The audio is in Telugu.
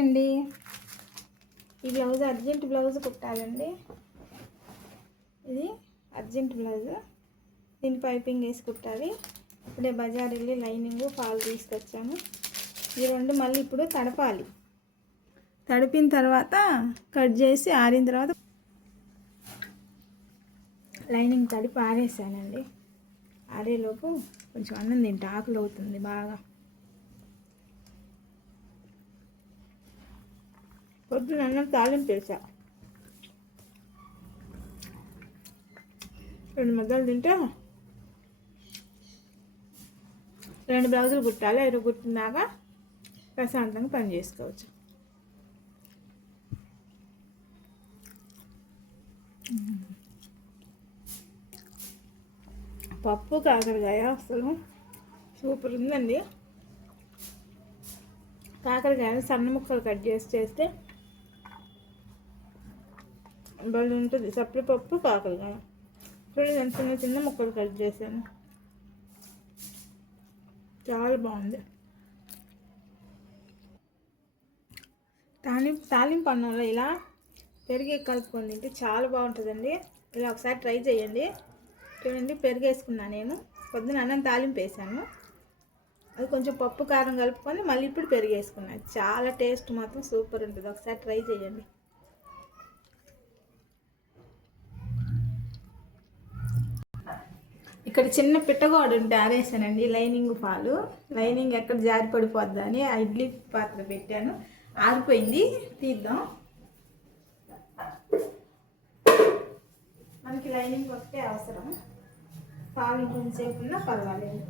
అండి, ఈ బ్లౌజ్ అర్జెంట్ బ్లౌజ్ కుట్టాలండి. ఇది అర్జెంట్ బ్లౌజ్, దీని పైపింగ్ వేసి కుట్టాలి. ఇప్పుడే బజార్ వెళ్ళి లైనింగ్ ఫాల్ తీసుకొచ్చాము. ఈ రెండు మళ్ళీ ఇప్పుడు తడపాలి. తడిపిన తర్వాత కట్ చేసి ఆరిన తర్వాత లైనింగ్ తడిపి ఆరేసానండి. ఆరేలోపు కొంచెం అన్నం తింటే ఆకలి అవుతుంది బాగా. పొద్దున అన్నం తాలింపు వేసా, 2 ముద్దలు తింటే 2 బ్లౌజులు కుట్టాలి. 5 కుట్టినాక ప్రశాంతంగా పని చేసుకోవచ్చు. పప్పు కాకరకాయ అసలు సూపర్ ఉందండి. కాకరకాయ సన్న ముక్కలు కట్ చేస్తే బలి ఉంటుంది. సప్పటిపప్పు కాకరకాయ చూడండి, చిన్న చిన్న ముక్కలు కట్ చేశాను, చాలా బాగుంది. తాలింపు అన్నంలో ఇలా పెరుగు కలుపుకొని తింటే చాలా బాగుంటుందండి. ఇలా ఒకసారి ట్రై చేయండి. చూడండి, పెరుగు వేసుకున్నాను నేను. పొద్దున అన్నం తాలింపు వేసాను, అది కొంచెం పప్పు కారం కలుపుకొని మళ్ళీ ఇప్పుడు పెరుగు వేసుకున్నాను. చాలా టేస్ట్ మాత్రం సూపర్ ఉంటుంది. ఒకసారి ట్రై చేయండి. ఇక్కడ చిన్న పిట్టగోడ ఉంటే ఆరేసానండి. లైనింగ్ ఫాలు, లైనింగ్ ఎక్కడ జారి పడిపోద్దా అని ఆ ఇడ్లీ పాత్ర పెట్టాను. ఆరిపోయింది, తీద్దాం. మనకి లైనింగ్ ఒకటే అవసరం, ఫాల్ కొంచెంసేపు ఉన్నా పర్వాలేదు.